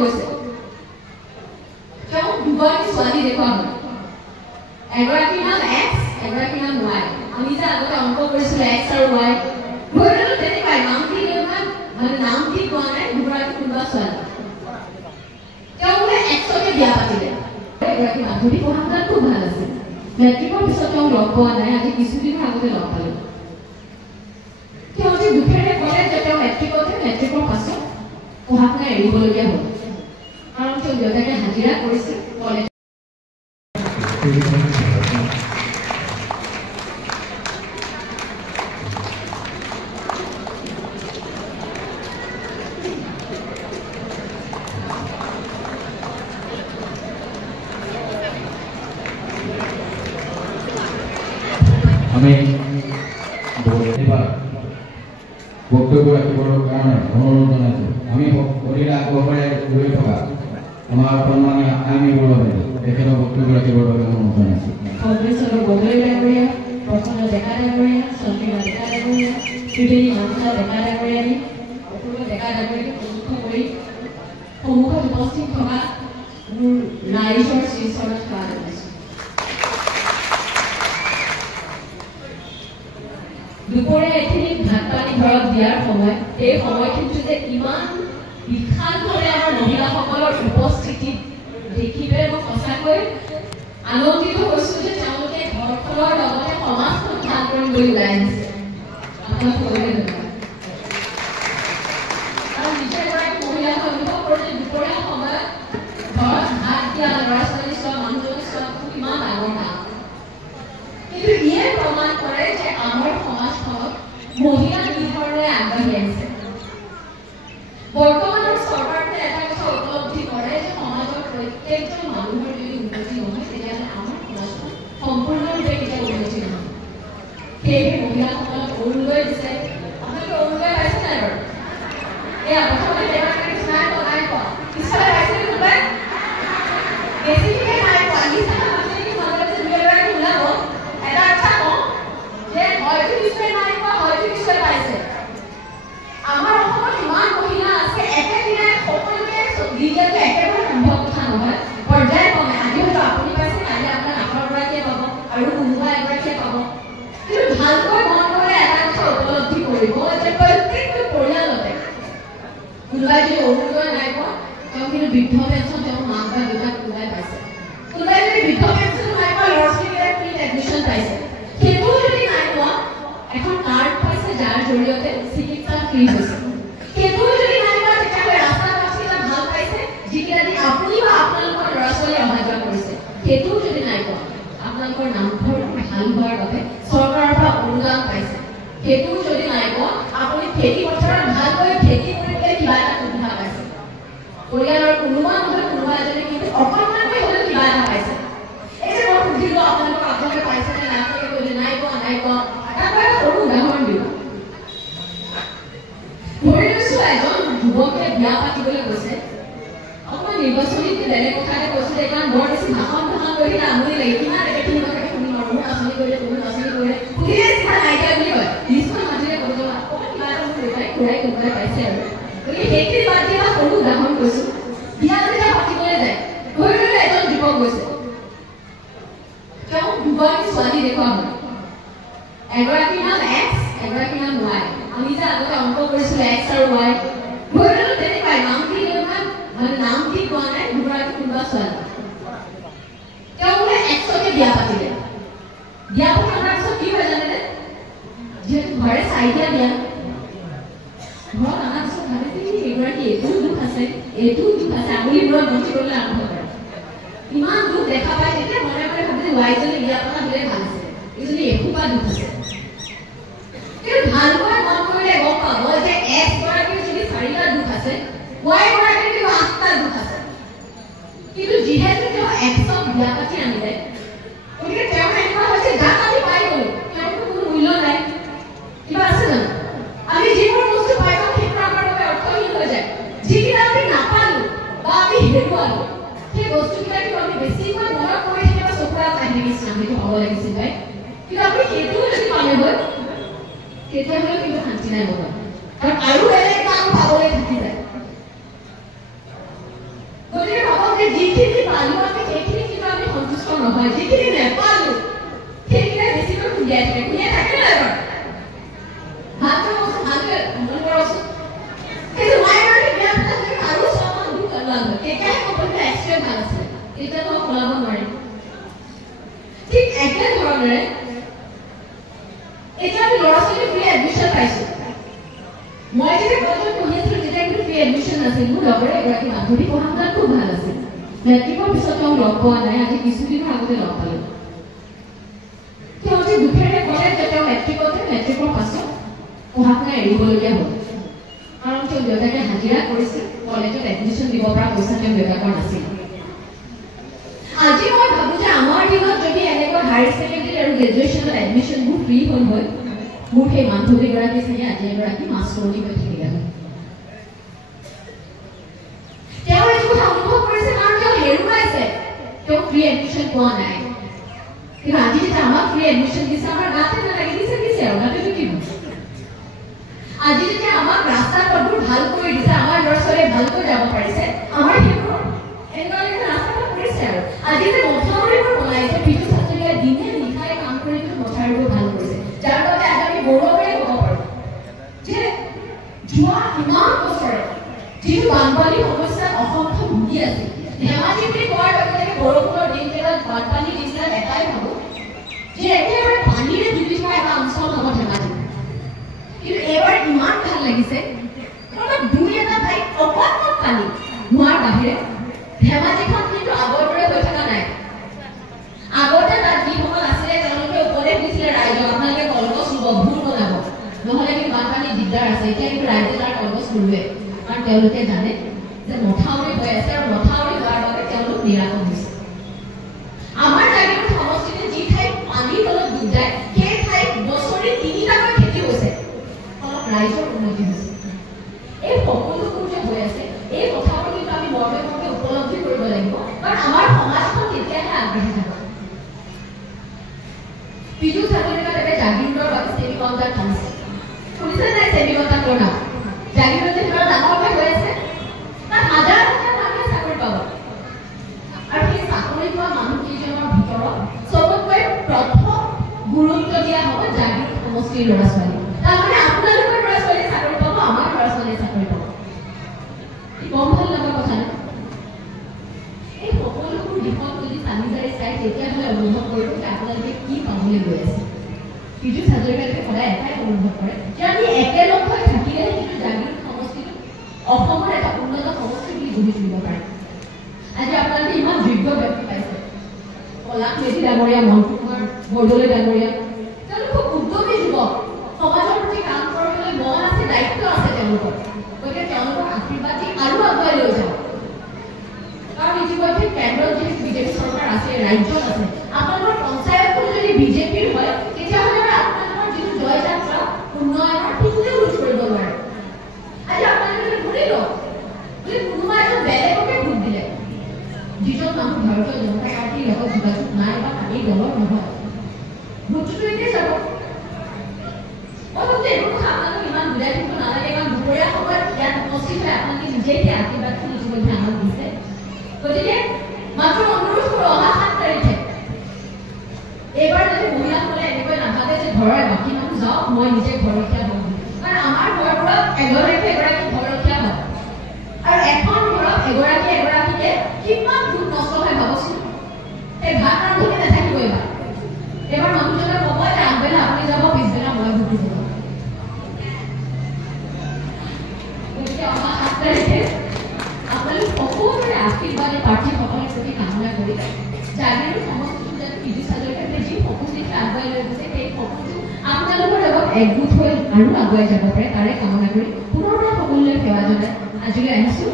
গৈছে তেওঁ দুগৰাকী ছোৱালী দেখুৱা হয় এগৰাকী নাম এক্স এগৰাকী নাম ৱাই আমি যে আগতে অংক কৰিছিলোঁ এক্স আৰু ৱাই ধৰিলোঁ তেনেকুৱাই নাম দি মানে নাম দি কোৱা নাই দুগৰাকী কোনোবা ছোৱালী তেওঁ বোলে এক্সকে বিয়া পাতিলে এগৰাকী মাধুৰী পঢ়া শুনাত খুব ভাল আছিল মেট্ৰিকৰ পিছত তেওঁ লগ পোৱা নাই আজি কিছুদিনৰ আগতে লগ পালোঁ তেওঁ আজি দুখেৰে ক'লে যে তেওঁ মেট্ৰিকৰ পাছত পঢ়া শুনা এৰিবলগীয়া হ'ল কাৰণ তেওঁ দেউতাকে হাজিৰা কৰিছিল কলেজ আমি বক্তব্য ৰাখিবৰ কাৰণে অনুৰোধ জনাইছোঁ আমি শৰীৰ আগবঢ়াই গৈ থকা আমাৰ সন্মানীয় আইনী বলবে তেখেতৰ বক্তব্য ৰাখিবৰ বাবে অনুৰোধ জনাইছোঁ কংগ্ৰেছৰ বদলি ডাঙৰীয়া প্ৰসন্ন ডেকা ডাঙৰীয়া চন্দ্ৰিমা ডেকা ডাঙৰীয়া ত্ৰিবেণী মানসা ডেকা ডাঙৰীয়া অপূৰ্ব ডেকা ডাঙৰীয়াকে প্ৰমুখ কৰি সন্মুখত উপস্থিত থকা মোৰ ৰাইজৰ শ্ৰীচৰণত সেৱা জনাইছোঁ দুপৰীয়া এইখিনি ভাত পানী ঘৰত দিয়াৰ সময় এই সময়খিনিত যে ইমান বিশালভাৱে আমাৰ মহিলাসকলৰ উপস্থিতি দেখি পেলাই মই সঁচাকৈ আনন্দিত হৈছোঁ যে তেওঁলোকে ঘৰখনৰ লগতে সমাজখন ভাল কৰিবলৈ ওলাই আহিছে আপোনাক ক'বলৈ ধন্যবাদ আৰু নিজে এগৰাকী মহিলা অনুভৱ কৰোঁ যে দুপৰীয়া সময়ত ঘৰত ভাত দিয়া ল'ৰা ছোৱালী চোৱা মানুহজনী চোৱাটো কিমান ডাঙৰ কাম কিন্তু ইয়ে প্ৰমাণ কৰে যে আমাৰ সমাজখনত মহিলা নিৰ্ভৰে আগবাঢ়ি আহিছে বৰ্তমানৰ চৰকাৰে এটা কথা উপলব্ধি কৰে যে সমাজৰ প্ৰত্যেকজন মানুহৰ যদি উন্নতি নহয় তেতিয়াহ'লে আমাৰ সমাজখন সম্পূৰ্ণৰূপে কেতিয়াও উন্নতি নহয় সেয়েহে মহিলাসকলক অৰুণোদয় দিছে আপোনালোকে অৰুণোদয় পাইছে নাই বাৰু এয়া প্ৰথমতে পেপাৰখিনি নাই পোৱা পিছফালে পাইছে কোনোবাই বেছিকৈ নাই পোৱা নিচানে মানুহখিনি মাজতে দুই এগৰাকী ওলাব এটা কথা কওঁ যে হয়তো নিশ্চয় নাই পোৱা হয়তো নিশ্চয় পাইছে আমাৰ অসমত ইমান মহিলা আছে একেদিনাই সকলোকে দিয়াটো একেবাৰে সম্ভৱ কথা নহয় পৰ্যায়ক্ৰমে আজি হয়তো আপুনি পাইছে কালি আপোনাৰ আশাগৰাকীয়ে পাব আৰু কোনোবা এগৰাকীয়ে পাব কিন্তু ভালকৈ মন কৰিলে এটা কথা উপলব্ধি কৰিব যে প্ৰত্যেকটো পৰিয়ালতে কোনোবাই যদি অৰুণোদয় নাই পোৱা তেওঁ কিন্তু বৃদ্ধ পেঞ্চন তেওঁৰ মাক বা দেউতাক কোনোবাই পাইছে কোনোবাই যদি বৃদ্ধ পেঞ্চন নাই পোৱা ল'ৰা ছোৱালীবিলাকে ফ্ৰীত এডমিশ্যন পাইছে সেইটোও যদি নাই পোৱা এখন কাৰ্ড পাইছে যাৰ জৰিয়তে চিকিৎসা ফ্ৰী হৈছে সেইটোও যদি নাই পোৱা তেতিয়াহ'লে ৰাস্তা পথকেইটা ভাল পাইছে যিকেইটা দি আপুনি বা আপোনালোকৰ ল'ৰা ছোৱালী অহা যোৱা কৰিছে সেইটোও যদি নাই পোৱা আপোনালোকৰ নামঘৰ ভাল হোৱাৰ বাবে চৰকাৰৰ পৰা অনুদান পাইছে সেইটোও যদি নাই পোৱা আপুনি খেতি পথাৰত ভালকৈ খেতি কৰিবলৈ কিবা এটা সুবিধা পাইছে পৰিয়ালৰ কোনোবা নহয় কোনোবা এজনে কিন্তু অকণমানকৈ হ'লেও কিবা এটা পাইছে এই যে মই সুধিলোঁ আপোনালোকৰ আপোনালোকে পাইছে নে নাই কৰিলে নাই পোৱা এটা সৰু উদাহৰণ দিওঁ ধৰি লৈছোঁ এজন যুৱকে বিয়া পাতিবলৈ গৈছে অকণমান নিৰ্বাচনীত বেলেগ কথা এটা কৈছোঁ যে ইমান বৰ বেছি ভাষণ কৰি আমনি লাগে কিমান একেখিনি কথাকে শুনিম আৰু মোক আঁচনি কৰিলে তুমি আঁচনি কৰিলে সুধিলে কিমান নাইকিয়া বুলি কয় নিশ্চয় মাজেৰে ক'ব অকণমান কিবা এটা মোৰ দেউতাই খুৰাই কোনোবাই পাইছে আৰু গতিকে সেইখিনি বাদ দি এটা সৰু উদাহৰণ কৈছোঁ বিয়া যেতিয়া পাতিবলৈ যায় ধৰি ললে এজন যুৱক গৈছে তেওঁ দুগৰাকী ছোৱালী দেখুৱা হয় এগৰাকী নাম এক্স এগৰাকী নাম ৱাই আমি যে আগতে অংক কৰিছিলোঁ এক্স আৰু ৱাই ধৰিলোঁ তেনেকুৱাই নাম দি মানে নাম দি কোৱা নাই দুগৰাকী কোনোবা ছোৱালী তেওঁ বোলে এক্সকে বিয়া পাতিলে বিয়া পতাৰ পিছত কি হয় জানেনে যিহেতু ঘৰে চাই দিয়া বিয়া ঘৰত অনাৰ পিছত ভাবে যে এগৰাকী এইটোও দুখ আছে আঙুলিবোৰত বঞ্চি কৰিবলৈ আৰম্ভ কৰে ইমান দুখ দেখা পায় তেতিয়া মনে মনে ভাবে যে ৱাইজনী বিয়া পতা হ'লে ভাল আছে এইজনী এসোপা দুখ আছে কিন্তু ভালকৈ মন কৰিলে গম পাব যে এক্স গৰাকীৰ যদি 4টা দুখ আছে ৱাই গৰাকীৰ কিন্তু 8টা দুখ আছে কিন্তু যিহেতু তেওঁ এক্সক বিয়া পাতি আনিলে গতিকে তেওঁ এনেকুৱা হৈছে যাক আমি পাই গ'লো তেওঁতো কোনো মূল্য নাই কিবা আছে জানো আমি যিবোৰ বস্তু পাই যাওঁ সেইবোৰ আমাৰ বাবে অৰ্থহীন হৈ যায় যিকেইটা আমি নাপালোঁ বা আমি হেৰুৱালোঁ সেই বস্তুকেইটা কিন্তু আমি বেছিকৈ মনত কৰি থাকিলে চকুৰা কাহিনী নিচিনা সেইটো হ'ব লাগিছিল ভাই কিন্তু আপুনি সেইটোও যদি পালে হয় তেতিয়াহ'লে কিন্তু শান্তি নাই হ'ব কাৰণ আৰু বেলেগ কাম পাবলৈ থাকি যায় যিখিনি পালো আমি সেইখিনি কিন্তু আমি সন্তুষ্ট নহয় যিখিনি নেপালো সেইখিনি বেছিকৈ খুঁজিয়াই থাকে নাই বাৰু ভালকে বস্তু ভালকে মন কৰকচোন কিন্তু মায়ে বিয়া পাতিলে আৰু 6 মাহ দুখ ওলাব তেতিয়াহে ক'বলৈ এক্সট্ৰা ভাল আছে এতিয়া তো ওলাব নোৱাৰিম ঠিক একে ধৰণেৰে এতিয়া আমি ল'ৰা ছোৱালী ফ্ৰী এডমিশ্যন পাইছোঁ মই যেতিয়া কলেজত পঢ়ি আছিলোঁ তেতিয়া কিন্তু ফ্ৰী এডমিশ্যন নাছিল মোৰ লগৰে এগৰাকী মাধুৰী পঢ়া খুব ভাল আছিল মেট্ৰিকৰ পিছত তেওঁ লগ পোৱা নাই আজি কিছুদিনৰ আগতে লগ পালোঁ তেওঁ যে দুখেৰে ক'লে যে তেওঁ মেট্ৰিকৰ পাছত পঢ়া শুনা এৰিবলগীয়া হ'ল কাৰণ তেওঁ দেউতাকে হাজিৰা কৰিছিল কলেজত এডমিশ্যন দিব পৰা পইচা তেওঁ দেউতাকৰ নাছিল আজি মই ভাবোঁ যে আমাৰ দিনত যদি এনেকৈ হায়াৰ ছেকেণ্ডেৰী আৰু গ্ৰেজুৱেশ্যনত এডমিশ্যনবোৰ ফ্ৰী হ'ল হয় মোৰ সেই বান্ধৱীগৰাকী চাগে আজি এগৰাকী মাষ্টৰণী হৈ থাকিলে হয় তেওঁ এইটো কথা অনুভৱ কৰিছে কাৰণ তেওঁ হেৰুৱাইছে তেওঁ ফ্ৰী এডমিশ্যন পোৱা নাই কিন্তু আজি যেতিয়া আমাক ফ্ৰী এডমিশ্যন দিছে আমাৰ গাতে নালাগি দিছে আৰু গাতে কি আজি যেতিয়া আমাক ৰাস্তা পথবোৰ ভাল কৰি দিছে আমাৰ ল'ৰা ছোৱালীয়ে ভালকৈ যাব পাৰিছে আমাৰ সেইবোৰ এনেকুৱা ৰাস্তা পথ কৰিছে আৰু আজি যে মথাউৰিবোৰ বনাইছে বিজু হাজৰিকাই দিনে নিশাই কাম কৰি মথাউৰিবোৰ ভাল কৰিছে যাৰ বাবে আজি আমি গৌৰৱেৰে ক'ব পাৰোঁ যে যোৱা ইমান বছৰে যিটো বানপানী সমস্যাত অসমখন ভুগি আছে ধেমাজি বুলি কোৱাৰ লগে লগে বৰষুণৰ দিনকেইটাত বানপানী দিনকেইটাত এটাই ভাবোঁ যে একেবাৰে পানীৰে ডুবি থকা এটা অঞ্চল হ'ব ধেমাজি কিন্তু এইবাৰ ইমান ভাল লাগিছে কাৰণ দুই এটা ঠাইত অকণমান পানী হোৱাৰ বাহিৰে ধেমাজিখন কিন্তু আগৰ দৰে হৈ থকা নাই আগতে তাত যিসকল আছিলে তেওঁলোকে উপদেশ দিছিলে ৰাইজক আপোনালোকে কলগছ ৰুব ভুল বনাব নহ'লে কিন্তু বানপানী দিগদাৰ আছে এতিয়া কিন্তু ৰাইজে তাৰ কলগছ ৰুৱে কাৰণ তেওঁলোকে জানে যে মথাউৰি হৈ আছে আৰু মথাউৰি হোৱাৰ বাবে তেওঁলোক নিৰাপদ হৈছে আমাৰ জাগিৰোড সমষ্টিতে যি ঠাইত পানীৰ তলত ডুব যায় সেই ঠাইত বছৰি 3টাকৈ খেতি হৈছে অলপ ৰাইজৰ উন্নতি হৈছে এই সকলোবোৰ যে হৈ আছে এই কথাবোৰ কিন্তু আমি মৰ্মে উপলব্ধি কৰিব লাগিব কাৰণ আমাৰ সমাজখন তেতিয়াহে আগবাঢ়ি যাব বিজু হাজৰিকাদেৱে জাগিৰোডৰ বাবে চেমি কণ্ট্ৰেক্ট আনিছে শুনিছে নাই চেমি কণ্ট্ৰেক্টৰ নাম জাগিৰোড যে ধৰা ডাঙৰকৈ হৈ আছে তাত হাজাৰ হাজাৰ মানুহে চাকৰি পাব আৰু সেই চাকৰি পোৱা মানুহকেইজনৰ ভিতৰত চবতকৈ প্ৰথম গুৰুত্ব দিয়া হ'ব জাগিৰোড সমষ্টিৰ ল'ৰা ছোৱালী তাৰমানে আপোনালোকৰ ল'ৰা ছোৱালীয়ে চাকৰি পাব আমাৰ ল'ৰা ছোৱালীয়ে চাকৰি পাব কম ভাল লগা কথা নাই এই সকলোবোৰ দিশত যদি চালি জাৰি চাই তেতিয়াহ'লে অনুভৱ কৰিব যে আপোনালোকে কি পাবলৈ গৈ আছে বিজু হাজৰিকাদেৱে সদায় এটাই অনুভৱ কৰে যে আমি একেলগ হৈ থাকিলেহে কিন্তু জাগিৰোড সমষ্টিটো অসমৰ এটা উন্নত সমষ্টি বুলি গঢ়ি তুলিব পাৰে আজি আপোনালোকে ইমান যোগ্য ব্যক্তি পাইছে পলাশ মেধি ডাঙৰীয়া মন্টু কুমাৰ বৰদলৈ ডাঙৰীয়া তেওঁলোক খুব উদ্যমী যুৱক সমাজৰ প্ৰতি কাম কৰিবলৈ মন আছে দায়িত্ব আছে তেওঁলোকৰ গতিকে তেওঁলোকক আশীৰ্বাদ দি আৰু আগুৱাই লৈ যাওক কাৰণ ইতিমধ্যে কেন্দ্ৰত যিহেতু বিজেপি চৰকাৰ আছে ৰাজ্যত আছে আপোনালোকৰ পঞ্চায়তখন যদি বিজেপিৰ হয় তেতিয়াহ'লে আপোনালোকৰ যিটো জয়যাত্ৰা উন্নয়নৰ কোনেও ৰোধ কৰিব নোৱাৰে আজি আপোনালোকে ধৰি লওক যে কোনোবা এজন বেলেগকে ভোট দিলে যিজন মানুহ ভাৰতীয় জনতা পাৰ্টীৰ লগত যোগাযোগ নাই বা এই দলৰ নহয় ভোটটোতো এনেই যাব মই ভাবোঁ যে এইবোৰ কথা আপোনালোক ইমান বুজাই থাকিব নালাগে কাৰণ দুপৰীয়া সময়ত ইয়াত উপস্থিত হৈ আপোনালোকে নিজেই সেই আশীৰ্বাদখিনি ইতিমধ্যে আমাক দিছে গতিকে মাত্ৰ অনুৰোধ কৰোঁ অহা 7 তাৰিখে এইবাৰ যদি মহিলাসকলে এনেকৈ নাভাবে যে ঘৰৰ বাকী মানুহ যাওক মই নিজে ঘৰখীয়া হওঁ কাৰণ আমাৰ ঘৰবোৰত এগৰাকী ঘৰখীয়া হয় আৰু এখন ঘৰত এগৰাকীকে কিমান ভোট নষ্ট হয় ভাবকচোন এই ভাত ৰান্ধি নাথাকিব এইবাৰ মানুহজনে ক'ব যে আগবেলা আপুনি যাব পিছবেলা মই ভোট দিব গতিকে অহা 7 তাৰিখে আপোনালোক সকলোৰে আশীৰ্বাদে প্ৰাৰ্থীসকলৰ প্ৰতি কামনা কৰি জাগিৰোড সমষ্টিটো যাতে বিজু হাজৰিকাদেৱে যি সপোন দেখি আগুৱাই লৈ গৈছে সেই সপোনটো আপোনালোকৰ লগত একগোট হৈ আৰু আগুৱাই যাব পাৰে তাৰে কামনা কৰি পুনৰ সকলোলৈ সেৱা জনাই আজিলৈ আহিছোঁ